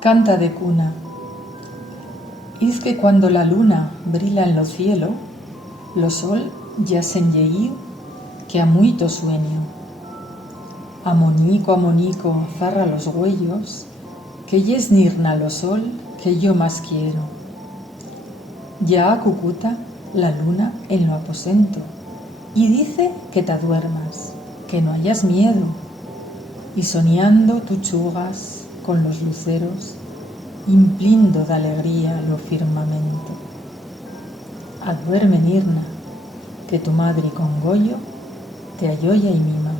Canta de cuna. Iz que cuando la luna brila en lo cielo, lo sol ya sen lleiu que a muito sueño. A monico zarra los güellos, que yes nirna lo sol que yo más quiero. Ya acucuta la luna en lo aposento, y dice que te duermas, que no hayas miedo, y soñando tú chugas con los luceros, implindo de alegría lo firmamento. Aduerme, nirna, que tu madre con Goyo te ayoya y mima.